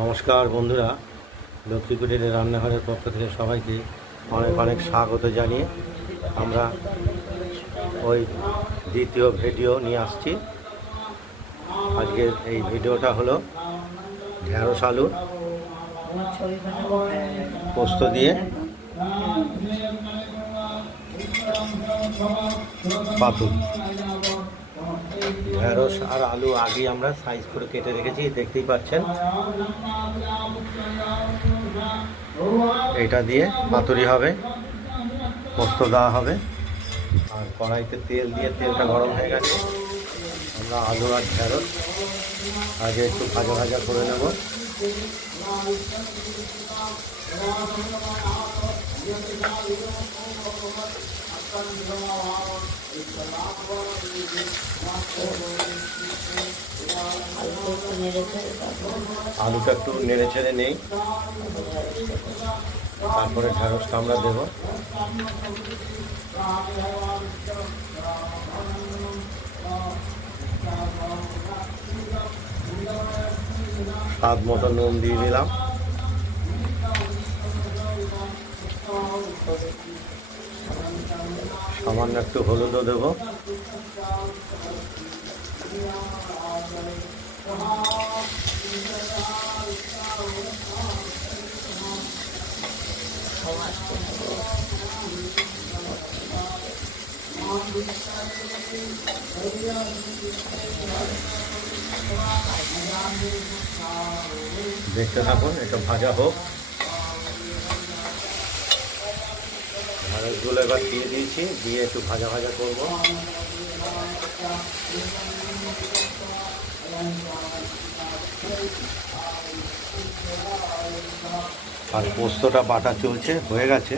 নমস্কার বন্ধুরা, লক্ষ্মী কুটিরের রান্নাঘরের পক্ষ থেকে সবাইকে অনেক অনেক স্বাগত জানিয়ে আমরা ওই দ্বিতীয় ভিডিও নিয়ে আসছি। আজকের এই ভিডিওটা হলো ঢেঁড়স আলুর পোস্ত দিয়ে পাতুরি। ঢেঁড়স আর আলু আগে আমরা সাইজ করে কেটে রেখেছি, দেখতেই পাচ্ছেন। এটা দিয়ে পাতুরি হবে, পোস্ত দেওয়া হবে। আর কড়াইতে তেল দিয়ে তেলটা গরম হয়ে গেছে। আমরা আলু আর ঢেঁড়স আগে একটু ভাজা ভাজা করে নেব। আলুটা একটু নেড়ে ছেড়ে নেই, তারপরে ঢেঁড়সটা আমরা দেব। স্বাদ মতো নুন দিয়ে দিলাম। সামান্য একটু হলুদও দেব। দেখতে থাকুন, এটা ভাজা হোক। ঢেঁড়সগুলো এবার দিয়ে দিয়েছি, দিয়ে একটু ভাজা ভাজা করব। আর পোস্তটা বাটা চলছে, হয়ে গেছে।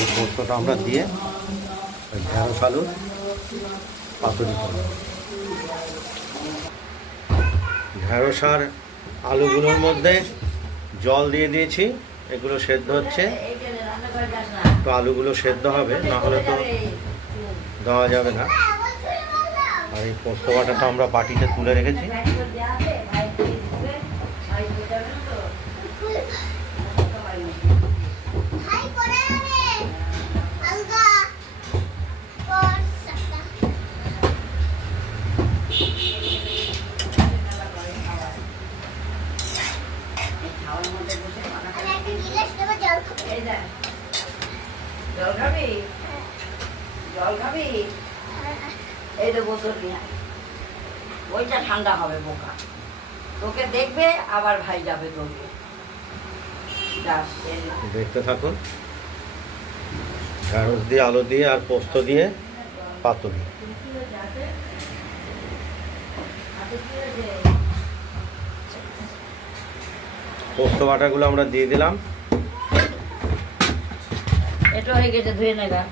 এই পোস্তটা আমরা দিয়ে ঢেঁড়স আলুর পাতুরি করব। ঢেঁড়স আর আলুগুলোর মধ্যে জল দিয়ে দিয়েছি, এগুলো সেদ্ধ হচ্ছে। তো আলুগুলো সেদ্ধ হবে, না হলে তো দেওয়া যাবে না। আর এই পোস্ত বাটাটা আমরা বাটিতে তুলে রেখেছি। জল খাবি? এই তো বোতল নিয়ে আয়। ওইটা ঠান্ডা হবে বোকা, তোকে দেখবে আবার ভাই যাবে তোকে। দেখতে থাকুন, ঢেঁড়স দিয়ে আলু দিয়ে আর পোস্ত দিয়ে পাতুরি। পোস্ত বাটাগুলো আমরা দিয়ে দিলাম। এটা হয়ে গেছে, ধুয়ে নেগা।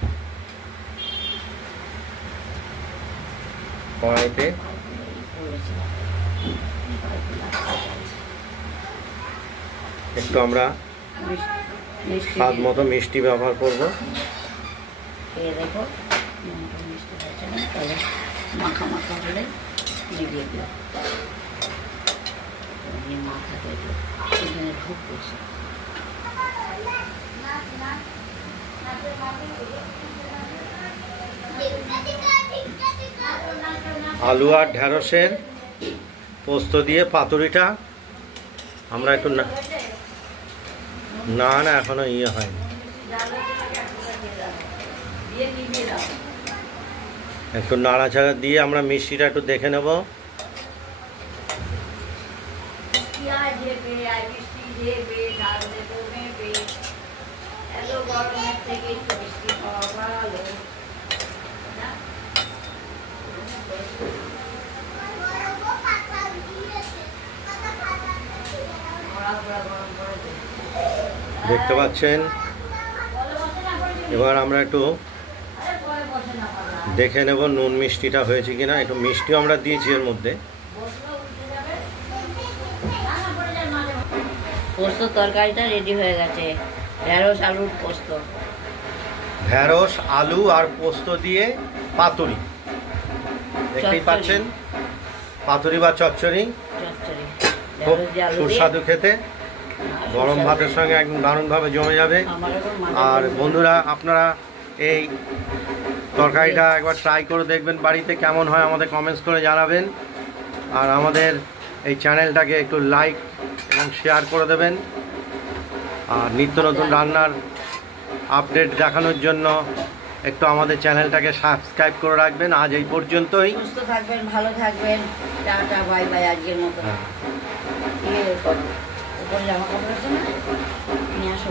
কড়াইতে একটু আমরা স্বাদ মতো মিষ্টি ব্যবহার করব। দেখো মিষ্টি হয়েছে না, তাহলে মাখা মাখা হলে দিয়ে দিও। মাখাতে এখানে খুব বেশি আলু আর ঢেঁড়সের পোস্ত দিয়ে পাতুরিটা আমরা একটু না এখনো হয়নি, একটু নাড়াচাড়া দিয়ে আমরা মিষ্টিটা একটু দেখে নেব। দেখতে পাচ্ছেন, এবার আমরা একটু দেখে নেব নুন মিষ্টিটা হয়েছে কিনা। একটু মিষ্টিও আমরা দিয়েছি এর মধ্যে। পোস্ত তরকারিটা রেডি হয়ে গেছে। ঢেঁড়স আলুর পোস্ত, ঢেঁড়স আলু আর পোস্ত দিয়ে পাতুরি। দেখতেই পাচ্ছেন, পাতুরি বা চচ্চড়ি। খুব ঢেঁড়স দিয়ে আলু দিয়ে। সুস্বাদু খেতে, গরম ভাতের সঙ্গে একদম দারুণভাবে জমে যাবে। আমার এখন আর বন্ধুরা, আপনারা এই তরকারিটা একবার ট্রাই করে দেখবেন বাড়িতে, কেমন হয় আমাদের কমেন্টস করে জানাবেন। আর আমাদের এই চ্যানেলটাকে একটু লাইক এবং শেয়ার করে দেবেন। আর নিত্য নতুন রান্নার আপডেট দেখানোর জন্য একটু আমাদের চ্যানেলটাকে সাবস্ক্রাইব করে রাখবেন। আজ এই পর্যন্তই। সুস্থ থাকবেন, ভালো থাকবেন, টাটা বাই বাই। আজকের মতো ইয়ে করো, উপর জামা কাপড় আছে না, নিয়ে আসো।